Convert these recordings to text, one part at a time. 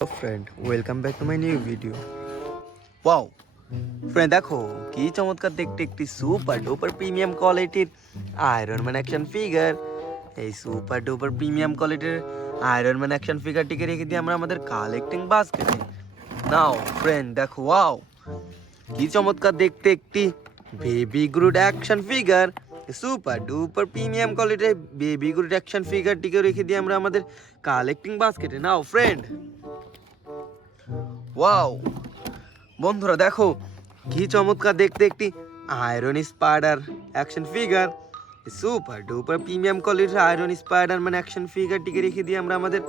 Friend, welcome back to my new video. Wow, friend দেখো কি চমৎকার দেখতে একটি সুপার ডুপার প্রিমিয়াম কোয়ালিটির আয়রন ম্যান অ্যাকশন ফিগার। এই সুপার ডুপার প্রিমিয়াম কোয়ালিটির আয়রন ম্যান অ্যাকশন ফিগারটিকে রেখে দিয়ে আমরা আমাদের কালেক্টিং বাস্কেটে। নাও ফ্রেন্ড দেখো, ওয়াও কি চমৎকার দেখতে একটি baby Groot action figure. Super duper premium কোয়ালিটির বেবি গ্রুট অ্যাকশন ফিগারটিকে রেখে দিয়ে আমরা আমাদের কালেক্টিং বাস্কেটে। নাও ফ্রেন্ড, ওয়াও বন্ধুরা দেখো কি চমৎকার দেখতে একটি iron spider action figure. Super duper premium কোয়ালিটির আয়রন স্পাইডারম্যান অ্যাকশন ফিগারটিকে রেখে দিয়ে আমরা আমাদের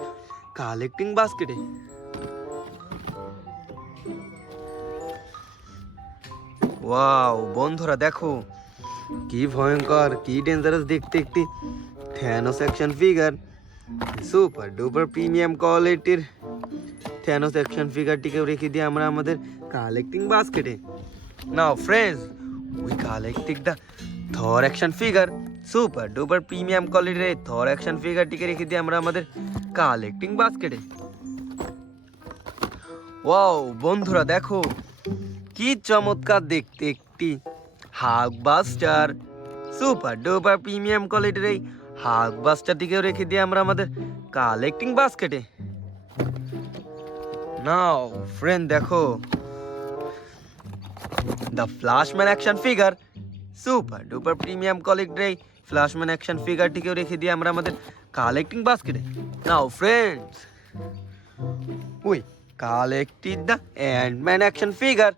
কালেক্টিং বাস্কেটে। ওয়াও বন্ধুরা দেখো কি ভয়ঙ্কর কি ডেঞ্জারাস দেখতে একটি Thanos action figure. Super duper premium কোয়ালিটির থ্যানোস অ্যাকশন ফিগারটিকে রেখে দিয়ে আমরা আমাদের কালেক্টিং বাস্কেটে। Now friends, we collecting the Thor action figure. Super duper premium কোয়ালিটির থর অ্যাকশন ফিগারটিকে রেখে দিয়ে আমরা আমাদের কালেক্টিং বাস্কেটে। ওয়াও বন্ধুরা দেখো কি চমৎকার দেখতে একটি Hulk buster. Super duper premium কোয়ালিটির এই হাল্ক বাস্টারটিকেও রেখে দিয়ে আমরা আমাদের কালেক্টিং বাস্কেটে। নাও ফ্রেন্ড দেখো the Flashman action figure. Super duper premium কোয়ালিটির এই ফ্ল্যাশম্যান অ্যাকশন ফিগারটিকেও রেখে দিয়ে আমরা আমাদের কালেক্টিং বাস্কেটে। Now friends, we collected the Antman action figure.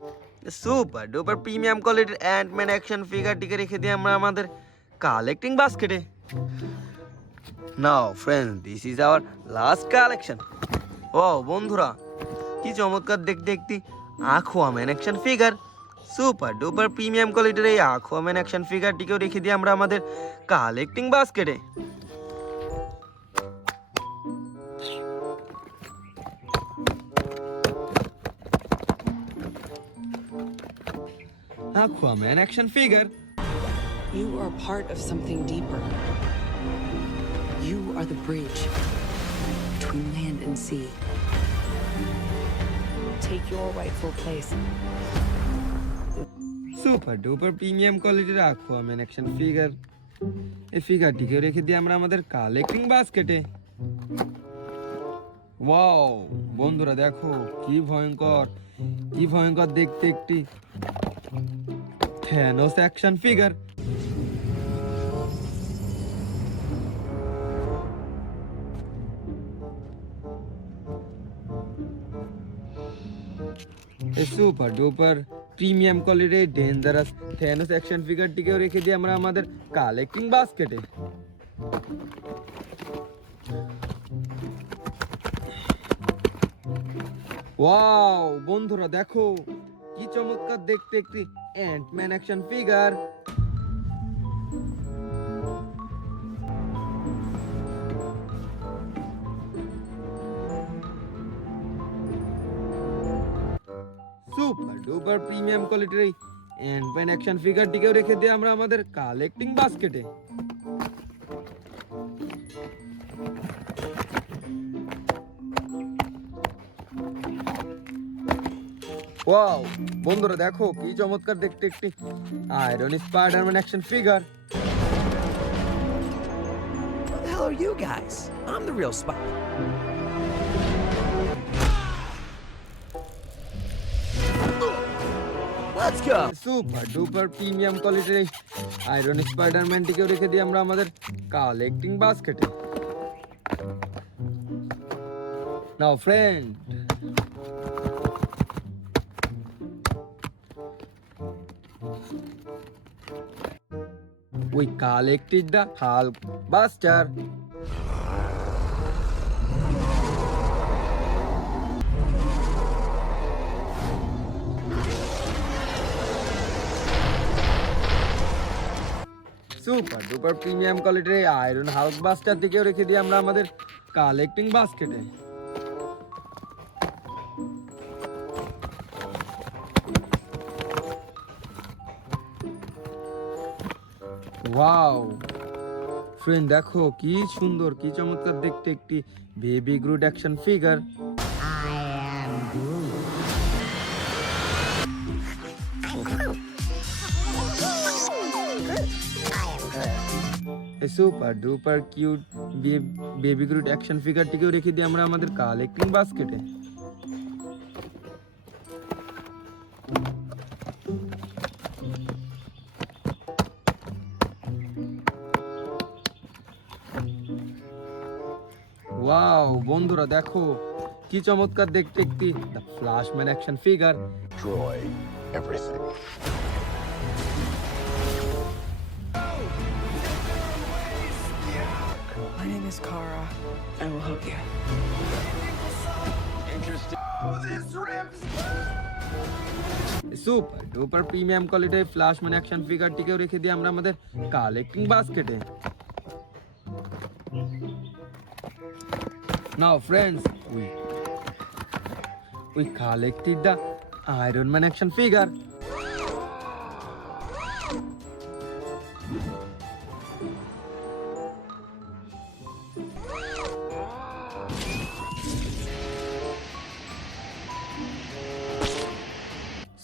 Super duper premium কোয়ালিটির অ্যান্টম্যান অ্যাকশন ফিগারটিকে রেখে দিয়ে আমরা আমাদের কালেক্টিং বাস্কেটে। Now friends, this is our last collection. ও বন্ধুরা কি চমৎকার দেখতে একটি Aquaman action figure. Super duper premium কোয়ালিটির এই আকুয়াম্যান অ্যাকশন ফিগারটিকেও রেখে দিয়ে আমরা আমাদের কালেক্টিং বাস্কেটে। Aquaman action figure. You are part of something deeper. You are the bridge between land and sea. Take your rightful place. Super duper premium কোয়ালিটির Aquaman action figure। এই ফিগারটিকে রেখে দিয়ে আমরা আমাদের কালেক্টিং বাস্কেটে। ওয়াও বন্ধুরা দেখো কি ভয়ঙ্কর দেখতে একটি Thanos action figure. Super duper premium কোয়ালিটির ডেঞ্জারাস থ্যানোস অ্যাকশন ফিগারটিকেও রেখে দিয়ে আমরা আমাদের কালেক্টিং বাস্কেটে। ওয়াও বন্ধুরা দেখো কি চমৎকার দেখতে একটি Ant Man action figure. Super duper premium কোয়ালিটির এই অ্যান্টম্যান অ্যাকশন ফিগারটিকেও রেখে দিয়ে আমরা আমাদের কালেক্টিং বাস্কেটে। ওয়াও বন্ধুরা দেখো কি চমৎকার দেখতে একটি iron Spiderman action figure. Who the hell are you guys? I'm the real spy. Let's go. Super duper premium কোয়ালিটির এই আয়রন স্পাইডারম্যানটিকেও রেখে দিয়ে আমরা আমাদের কালেক্টিং বাস্কেটে। Now friend, we collected the Hulk Buster. Super duper premium কোয়ালিটির iron Hulk buster থেকেও রেখে দিয়ে আমরা আমাদের কালেক্টিং বাস্কেটে। ওয়াও ফ্রেন্ড দেখো কি সুন্দর কি চমৎকার দেখতে একটি baby Groot action figure. I এই super duper cute baby Groot action ফিগারটিকেও রেখে দিই আমরা আমাদের কালেক্টিং বাস্কেটে। ওয়াও বন্ধুরা দেখো কি চমৎকার দেখতে একটি the Flashman action figure. Destroy everything. My name is Kara. I will help you. Super duper premium কোয়ালিটির ফ্ল্যাশম্যান অ্যাকশন ফিগারটিকেও রেখে দিই আমরা আমাদের কালেক্টিং বাস্কেটে। Now friends, we collected the Iron Man action figure.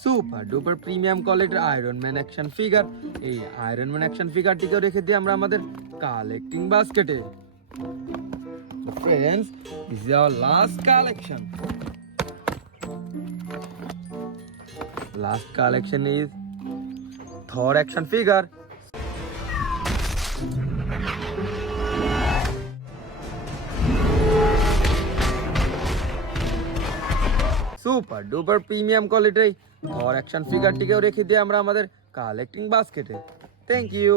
Super duper premium কোয়ালিটির Iron Man action figure. এই Iron Man action ফিগারটিকেও রেখে দিই আমরা আমাদের কালেক্টিং বাস্কেটে। So friends, this is our last collection. Last collection is Thor action figure. Super duper premium কোয়ালিটির Thor action ফিগারটিকেও রেখে দিয়ে আমরা আমাদের কালেক্টিং বাস্কেটে। Thank you.